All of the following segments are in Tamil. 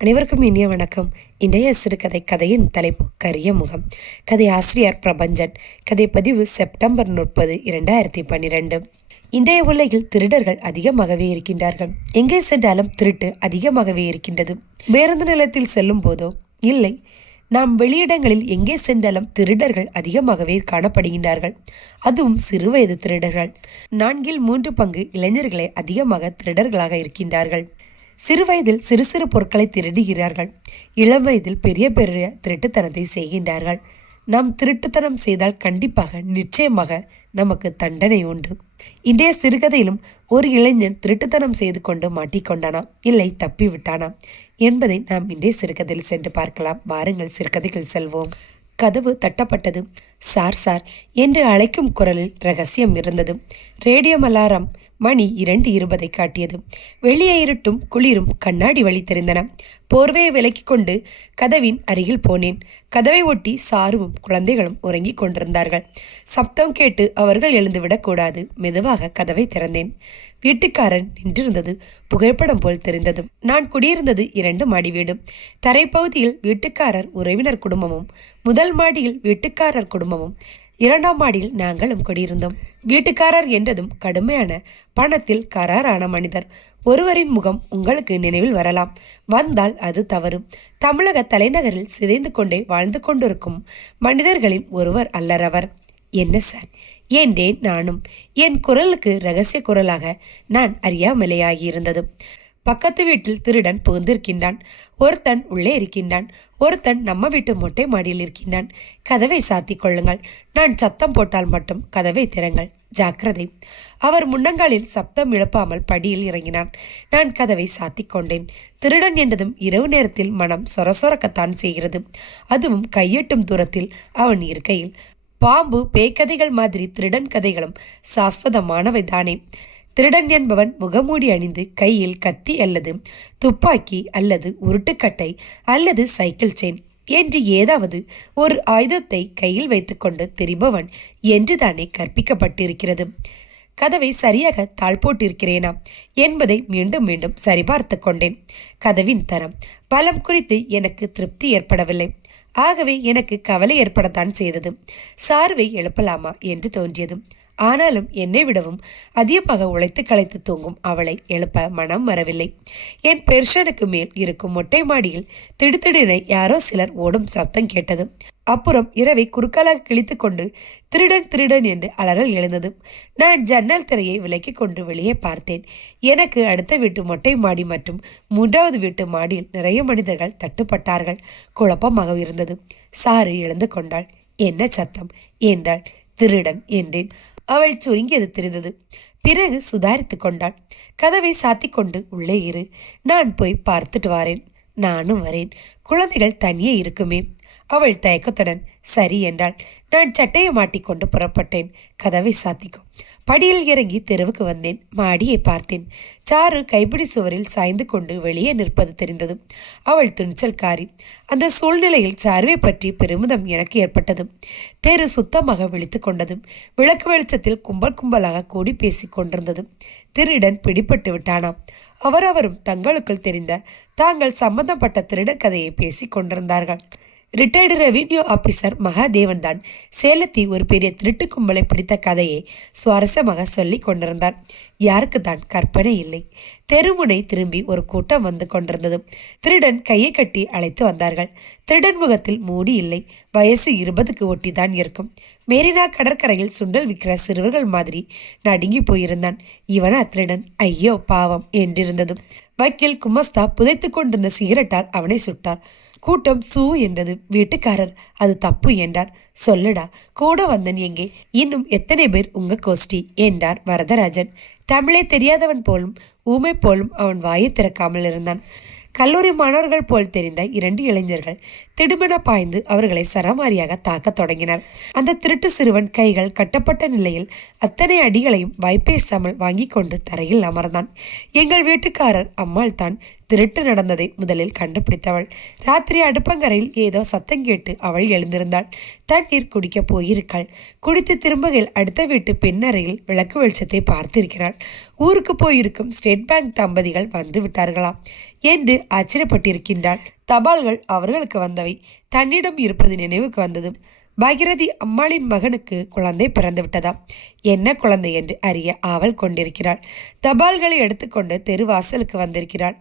அனைவருக்கும் இனிய வணக்கம். இன்றைய சிறுகதை கதையின் தலைப்பு கரிய முகம். கதை ஆசிரியர் பிரபஞ்சன். கதை பதிவு செப்டம்பர் முப்பது இரண்டாயிரத்தி பன்னிரெண்டு. இன்றைய உலகில் திருடர்கள் அதிகமாகவே இருக்கின்றார்கள். எங்கே சென்றாலும் திருட்டு அதிகமாகவே இருக்கின்றது. பேருந்து நிலையத்தில் செல்லும் போதோ இல்லை நாம் வெளியிடங்களில் எங்கே சென்றாலும் திருடர்கள் அதிகமாகவே காணப்படுகின்றார்கள். அதுவும் சிறுவயது திருடர்கள். நான்கில் மூன்று பங்கு இளைஞர்களே அதிகமாக திருடர்களாக இருக்கின்றார்கள். சிறு வயதில் சிறு சிறு பொருட்களை திருடுகிறார்கள். இளம் வயதில் பெரிய பெரிய திருட்டுத்தனத்தை செய்கின்றார்கள். நாம் திருட்டுத்தனம் செய்தால் கண்டிப்பாக நிச்சயமாக நமக்கு தண்டனை உண்டு. இன்றைய சிறுகதையிலும் ஒரு இளைஞன் திருட்டுத்தனம் செய்து கொண்டு மாட்டிக்கொண்டானா? இல்லை தப்பி விட்டானா என்பதை நாம் இன்றைய சிறுகதையில் சென்று பார்க்கலாம். வாருங்கள் சிறுகதைகள் செல்வோம். கதவு தட்டப்பட்டது. சார் சார் என்று அழைக்கும் குரலில் ரகசியம் இருந்தது. ரேடியம் அலாரம் மணி இரண்டு இருபதை காட்டியது. வெளியே இருட்டும் குளிரும் கண்ணாடி வழி தெரிந்தன. போர்வையை விலக்கிக் கொண்டு கதவின் அருகில் போனேன். கதவை ஒட்டி சாருவும் குழந்தைகளும் உறங்கிக் கொண்டிருந்தார்கள். சப்தம் கேட்டு அவர்கள் எழுந்துவிடக்கூடாது மெதுவாக கதவை திறந்தேன். வீட்டுக்காரன் நின்றிருந்தது. புகைப்படம் போல் தெரிந்தது. நான் குடியிருந்தது இரண்டு மாடி வீடு. தரைப்பகுதியில் வீட்டுக்காரர் உறவினர் குடும்பமும் முதல் மாடியில் வீட்டுக்காரர் குடும்பமும் இரண்டாம் மாடியில் நாங்களும் குடியிருந்தோம். வீட்டுக்காரர் என்றதும் கடுமையான பணத்தில் கராரான மனிதர். ஒருவரின் முகம் உங்களுக்கு நினைவில் வரலாம். வந்தால் அது தவறு. தமிழக தலைநகரில் சிதைந்து கொண்டே வாழ்ந்து கொண்டிருக்கும் மனிதர்களின் ஒருவர் அல்லரவர் என்ன சார்? என்றேன் நானும்? என் குரலுக்கு ரகசிய குரலாக நான் அறியாமலேயாகியிருந்தது. பக்கத்து வீட்டில் திருடன் புகுந்திருக்கின்றான். ஒருத்தன் உள்ளே இருக்கின்றான். ஒருத்தன் நம்ம வீட்டு மொட்டை மாடியில் இருக்கின்றான். கதவை சாத்தி கொள்ளுங்கள். நான் சத்தம் போட்டால் மட்டும் கதவை திறங்கள். ஜாக்கிரதை. அவர் முன்னங்காலில் சப்தம் இழப்பாமல் படியில் இறங்கினான். நான் கதவை சாத்தி கொண்டேன். திருடன் என்றதும் இரவு நேரத்தில் மனம் சொரசொரக்கத்தான் செய்கிறது. அதுவும் கையெட்டும் தூரத்தில் அவன் இருக்கையில். பாம்பு பேய்கதைகள் மாதிரி திருடன் கதைகளும் சாஸ்வதமானவை தானே திருடன் என்பவன் முகமூடி அணிந்து கையில் கத்தி அல்லது துப்பாக்கி அல்லது உருட்டுக்கட்டை அல்லது சைக்கிள் செயின் என்று ஏதாவது ஒரு ஆயுதத்தை கையில் வைத்துக்கொண்டு திரிபவன் என்றுதானே கற்பிக்கப்பட்டிருக்கிறது. கதவை சரியாக தாழ் போட்டிருக்கிறேனா என்பதை மீண்டும் மீண்டும் சரிபார்த்து கொண்டேன். கதவின் தரம் பலம் குறித்து எனக்கு திருப்தி ஏற்படவில்லை. ஆகவே எனக்கு கவலை ஏற்படத்தான் செய்தது. சார்வை எழுப்பலாமா என்று தோன்றியது. ஆனாலும் என்னை விடவும் அதிகமாக உழைத்து களைத்து தூங்கும் அவளை எழுப்ப மனம் வரவில்லை. என் பெர்ஷனுக்கு மேல் இருக்கும் மொட்டை மாடியில் திடுதிடென யாரோ சிலர் ஓடும் சத்தம் கேட்டது. அப்புறம் இரவை குறுக்காலாக கிழித்து கொண்டு திருடன் திருடன் என்று அலறல் எழுந்தது. நான் ஜன்னல் திரையை விலக்கி கொண்டு வெளியே பார்த்தேன். எனக்கு அடுத்த வீட்டு மொட்டை மாடி மற்றும் மூன்றாவது வீட்டு மாடியில் நிறைய மனிதர்கள் தட்டுப்பட்டார்கள். குழப்பமாக இருந்தது. சாரு எழுந்து கொண்டாள். என்ன சத்தம்? என்றாள். திருடன் என்றேன். அவள் சுருங்கியது தெரிந்தது. பிறகு சுதாரித்து கொண்டாள். கதவை சாத்தி கொண்டு உள்ளே இரு. நான் போய் பார்த்துட்டு வரேன். நானும் வரேன். குழந்தைகள் தனியே இருக்குமே. அவள் தயக்கத்துடன் சரி என்றாள். நான் சட்டையை மாட்டிக்கொண்டு புறப்பட்டேன். கதவை சாத்திக்கும். படியில் இறங்கி தெருவுக்கு வந்தேன். மாடியை பார்த்தேன். சாரு கைப்பிடி சுவரில் சாய்ந்து கொண்டு வெளியே நிற்பது தெரிந்தது. அவள் துணிச்சல்காரி அந்த சூழ்நிலையில் சாருவை பற்றி பெருமிதம் எனக்கு ஏற்பட்டது. தெரு சுத்தமாக விழித்து கொண்டதும் விளக்கு வெளிச்சத்தில் கும்பல் கும்பலாக கூடி பேசிக் கொண்டிருந்தது. திருடன் பிடிபட்டு விட்டானாம். அவரவரும் தங்களுக்குள் தெரிந்த தாங்கள் சம்பந்தப்பட்ட திருடர் கதையை பேசிக் கொண்டிருந்தார்கள். ரிட்டையர்டு ரெவின்யூ ஆபீசர் மகாதேவன் தான். சேலத்தை ஒரு பெரிய திருட்டு கும்பலை பிடித்த கதையை சுவாரஸ்யமாக சொல்லி கொண்டிருந்தார் யாருக்கு தான் கற்பனை இல்லை. தெருமுனை திரும்பி ஒரு கூட்டம் வந்து கொண்டிருந்தது. திருடன் கையை கட்டி அழைத்து வந்தார்கள். திருடன் முகத்தில் மூடி இல்லை. வயசு இருபதுக்கு ஒட்டி தான் இருக்கும். மெரினா கடற்கரையில் சுண்டல் விற்கிற சிறுவர்கள் மாதிரி நடுங்கி போயிருந்தான். இவன் திருடன் ஐயோ பாவம் என்றிருந்தது. வக்கீல் குமஸ்தா புதைத்து கொண்டிருந்த சிகரெட்டால் அவனை சுட்டார். கூட்டம் சூ என்றது. வீட்டுக்காரர் அது தப்பு என்றார். சொல்லடா கூட வந்தன் எங்கே? இன்னும் எத்தனை பேர் உங்க கோஷ்டி? என்றார் வரதராஜன். தமிழே தெரியாதவன் போலும் ஊமை போலும் அவன் வாயை திறக்காமல் இருந்தான். கல்லூரி மாணவர்கள் போல் தெரிந்த இரண்டு இளைஞர்கள் திடுமென பாய்ந்து அவர்களை சரமாரியாக தாக்கத் தொடங்கினர். அந்த திருட்டு சிறுவன் கைகள் கட்டப்பட்ட நிலையில் அத்தனை அடிகளையும் வாய்ப்பேசாமல் வாங்கி கொண்டு தரையில் அமர்ந்தான். எங்கள் வீட்டுக்காரர் அம்மாள் தான் திருட்டு நடந்ததை முதலில் கண்டுபிடித்தவள். ராத்திரி அடுப்பங்கரையில் ஏதோ சத்தம் கேட்டு அவள் எழுந்திருந்தாள். தண்ணீர் குடிக்கப் போயிருக்காள். குடித்து திரும்பகையில் அடுத்த வீட்டு பெண்ணறையில் விளக்கு வெளிச்சத்தை பார்த்திருக்கிறாள். ஊருக்கு போயிருக்கும் ஸ்டேட் பேங்க் தம்பதிகள் வந்து விட்டார்களாம். என்று ஆச்சரியப்பட்டிருக்கின்றாள். தபால்கள் அவர்களுக்கு வந்தவை. தன்னிடம் இருப்பது நினைவுக்கு வந்தது பகிரதி அம்மாளின் மகனுக்கு குழந்தை பிறந்து விட்டதாம் என்ன குழந்தை என்று அறிய ஆவல் கொண்டிருக்கிறாள். தபால்களை எடுத்துக்கொண்டு தெருவாசலுக்கு வந்திருக்கிறாள்.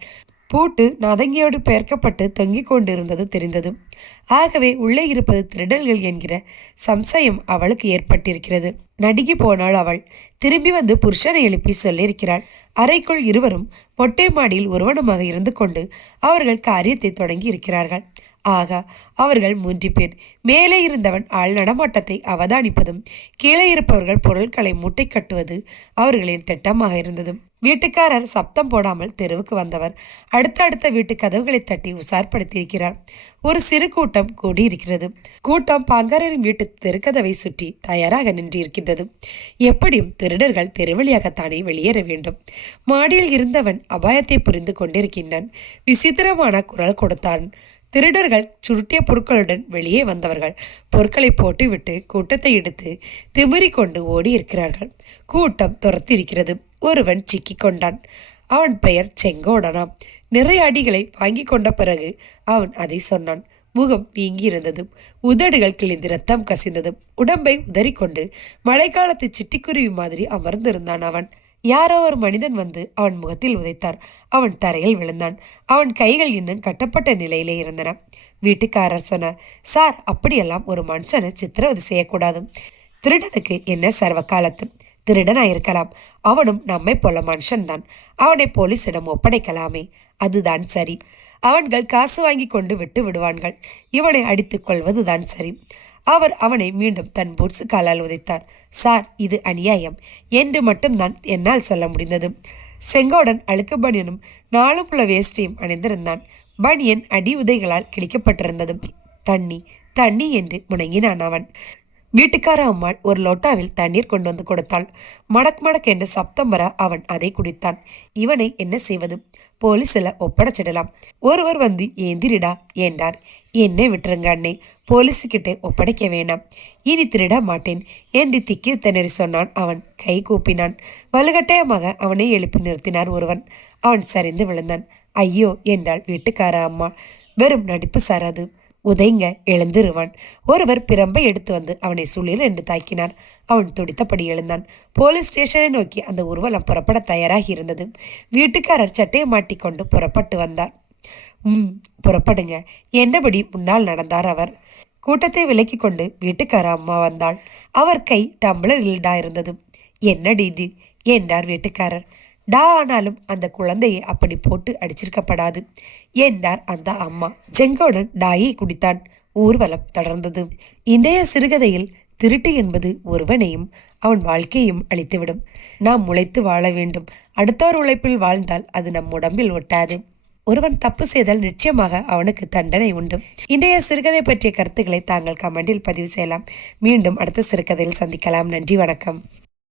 பூட்டு நதங்கியோடு பெயர்க்கப்பட்டு தொங்கிக் கொண்டிருந்தது தெரிந்தது. ஆகவே உள்ளே இருப்பது திருடல்கள் என்கிற சம்சயம் அவளுக்கு ஏற்பட்டிருக்கிறது. நடுங்கி போனாள் அவள். திரும்பி வந்து புருஷனை எழுப்பி சொல்லியிருக்கிறாள். அறைக்குள் இருவரும் மொட்டை மாடியில் ஒருவனமாக இருந்து கொண்டு அவர்கள் காரியத்தை தொடங்கி இருக்கிறார்கள். ஆகா அவர்கள் மூன்று பேர். மேலே இருந்தவன் ஆள் நடமாட்டத்தை அவதானிப்பதும் கீழே இருப்பவர்கள் பொருட்களை மூட்டை கட்டுவது அவர்களின் திட்டமாக இருந்தது. வீட்டுக்காரர் சப்தம் போடாமல் தெருவுக்கு வந்தவர் அடுத்த அடுத்த வீட்டு கதவுகளை தட்டி உசார்படுத்தியிருக்கிறார். ஒரு சிறு கூட்டம் கூடியிருக்கிறது. கூட்டம் பங்கரின் வீட்டு தெருக்கதவை சுற்றி தயாராக நின்றிருக்கின்றது எப்படியும் திருடர்கள் தெருவழியாகத்தானே வெளியேற வேண்டும். மாடியில் இருந்தவன் அபாயத்தை புரிந்து கொண்டிருக்கின்றான். விசித்திரமான குரல் கொடுத்தான். திருடர்கள் சுருட்டிய பொருட்களுடன் வெளியே வந்தவர்கள் பொருட்களை போட்டுவிட்டு கூட்டத்தை எடுத்து திமிரி கொண்டு ஓடி இருக்கிறார்கள். கூட்டம் துரத்திருக்கிறது ஒருவன் சிக்கிக் கொண்டான். அவன் பெயர் செங்கோடனாம். நிறைய அடிகளை வாங்கி கொண்ட பிறகு அவன் அதை சொன்னான். முகம் வீங்கியிருந்தது. உதடுகள் கிழிந்து ரத்தம் கசிந்ததும் உடம்பை உதறிக்கொண்டு மழைக்காலத்து சிட்டிக்குருவி மாதிரி அமர்ந்திருந்தான் அவன். யாரோ ஒரு மனிதன் வந்து அவன் முகத்தில் உதைத்தார். அவன் தரையில் விழுந்தான். அவன் கைகள் இன்னும் கட்டப்பட்ட நிலையிலே இருந்தன. வீட்டுக்காரர் சொன்னார் சார் அப்படியெல்லாம் ஒரு மனுஷனை சித்திரவதை செய்யக்கூடாது. திருடனுக்கு என்ன சர்வகாலத்து காலத்து? இருக்கலாம் அவனும் நம்மை போல மனுஷன்தான். அவனை போலீசிடம் ஒப்படைக்கலாமே. அதுதான் சரி. அவன்கள் காசு வாங்கி கொண்டு விட்டு விடுவான்கள். இவனை அடித்துக் கொள்வதுதான் சரி. அவர் அவனை மீண்டும் தன் பூட்ஸு காலால் உதைத்தார். சார் இது அநியாயம். என்று மட்டும்தான் என்னால் சொல்ல முடிந்தது. செங்கோடன் அழுக்கு பனியனும் நாளும் உள்ள வேஷ்டியும் அணிந்திருந்தான். பனியன் அடி உதைகளால் கிழிக்கப்பட்டிருந்ததும் தண்ணி தண்ணி என்று முணங்கினான் அவன். வீட்டுக்கார அம்மாள் ஒரு லோட்டாவில் தண்ணீர் கொண்டு வந்து கொடுத்தாள். மடக் மடக் என்று சப்தம் வர அவன் அதை குடித்தான். இவனை என்ன செய்வது? போலீஸில் ஒப்படைச்சிடலாம். ஒருவர் வந்து ஏந்திரிடா என்றார். என்னை விட்டுருங்க அண்ணே. போலீஸுக்கிட்டே ஒப்படைக்க வேணாம். இனி திருட மாட்டேன் என்று திக்கி திணறி சொன்னான் அவன். கை கூப்பினான். வலுகட்டாயமாக அவனை எழுப்பி நிறுத்தினார் ஒருவன். அவன் சரிந்து விழுந்தான். ஐயோ என்றாள் வீட்டுக்கார அம்மா. வெறும் நடிப்பு சாராது உதைங்க எழுந்திருவான். ஒருவர் பிரம்பை எடுத்து வந்து அவனை சுளிர் என்று தாக்கினார் அவன் துடித்தபடி எழுந்தான். போலீஸ் ஸ்டேஷனை நோக்கி அந்த ஊர்வலம் புறப்பட தயாராகி இருந்தது. வீட்டுக்காரர் சட்டையை மாட்டிக்கொண்டு புறப்பட்டு வந்தார். ம் புறப்படுங்க. என்னபடி முன்னால் நடந்தார் அவர்? கூட்டத்தை விலக்கி கொண்டு வீட்டுக்கார அம்மா வந்தாள். அவர் கை டம்ளரில் இருந்தது என்னடி இது? என்றார் வீட்டுக்காரர். டா ஆனாலும் அந்த குழந்தையை அப்படி போட்டு அடிச்சிருக்கப்படாது. என்றார் அந்த அம்மா. செங்கோடன் டாயை குடித்தான். ஊர்வலம் தொடர்ந்தது இன்றைய சிறுகதையில் திருட்டு என்பது ஒருவனையும் அவன் வாழ்க்கையும் அழித்துவிடும். நாம் உழைத்து வாழ வேண்டும். அடுத்தவர் உழைப்பில் வாழ்ந்தால் அது நம் உடம்பில் ஒட்டாது. ஒருவன் தப்பு செய்தால் நிச்சயமாக அவனுக்கு தண்டனை உண்டு. இன்றைய சிறுகதை பற்றிய கருத்துக்களை தாங்கள் கமெண்டில் பதிவு செய்யலாம். மீண்டும் அடுத்த சிறுகதையில் சந்திக்கலாம். நன்றி வணக்கம்.